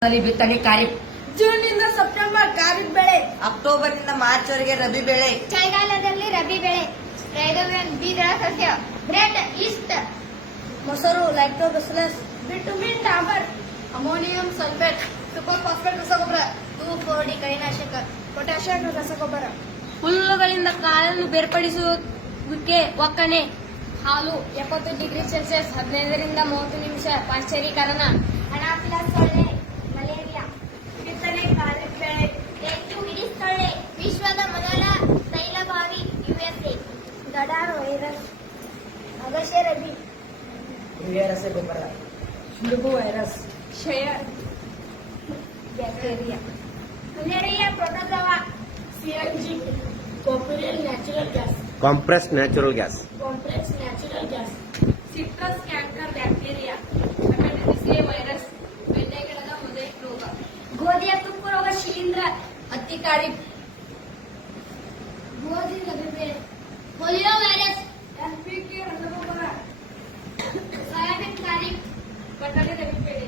ಬಿತ್ತನೆ ಖಾರಿಫ್. ಜೂನ್ ನಿಂದ ಸೆಪ್ಟೆಂಬರ್ ಖಾರಿಫ್ ಬೆಳೆ. ಅಕ್ಟೋಬರ್ ನಿಂದ ಮಾರ್ಚ್ ವರೆಗೆ ರಬಿ ಬೆಳೆ. ಚಳಿಗಾಲದಲ್ಲಿ ರಬಿ ಬೆಳೆ. ರೈದೋವಿಯನ್ ದ್ವಿದಳ ಸಸ್ಯ. ಬ್ರೆಡ್, ಈಸ್ಟ್, ಮೊಸರು, ಲ್ಯಾಕ್ಟೋಬಾಸಿಲಸ್, ಬಿಟುಮಿನ್, ಡಾಂಬರ್, ಅಮೋನಿಯಂ ಸಲ್ಫೇಟ್, ಸೂಪರ್ ಫಾಸ್ಫೇಟ್ ರಸಗೊಬ್ಬರ, 2,4-D ಕೈನಾಶಕ, ಪೊಟ್ಯಾಷಿಯಂ ರಸಗೊಬ್ಬರ. ಹುಲ್ಲುಗಳಿಂದ ಕಾಳನ್ನು ಬೇರ್ಪಡಿಸುವಿಕೆ ಒಕ್ಕಣೆ. ಹಾಲು 70 ಡಿಗ್ರಿ ಸೆಲ್ಸಿಯಸ್ 15 ರಿಂದ 30 ನಿಮಿಷ ಪಾಶ್ಚರೀಕರಣ. ಅನಾಫಿಲಾಸ್ ಸೊಳ್ಳೆ, ಮಲೇರಿಯಾ. ಬಿತ್ತನೆ ಖಾರಿಫ್ ಬೆಳೆ. ಹಿಡಿಸ್ ಸೊಳ್ಳೆ. ವಿಶ್ವದ ಮೊದಲ ತೈಲಬಾವಿ USA. ಗಡಾರ್ ವೈರಸ್, ಅಗಸೆ ರಬಿ, ರಸಗೊಬ್ಬರ. ಸುಡುಗು ವೈರಸ್, ಕ್ಷಯ bacteria, malaria protozoa. CNG, compressed natural gas, compressed natural gas. Complex natural gas. Citrus canker bacteria. Hepatitis A virus. ಬೆಣ್ಣೆಗಿಡದ ಮೊಸೈಕ್ ರೋಗ. ಗೋಧಿಯ ತುಕ್ಕು ರೋಗ ಶಿಲೀಂಧ್ರ. ಹತ್ತಿ ಖಾರಿಫ್. ಗೋಧಿ ರಬಿ ಬೆಳೆ. Polio virus. ಎನ್ಪಿಕೆ ರಸಗೊಬ್ಬರ. ಸೋಯಾಬೀನ್ ಖಾರಿಫ್. ಬಟಾಣಿ ರಬಿ ಬೆಳೆ.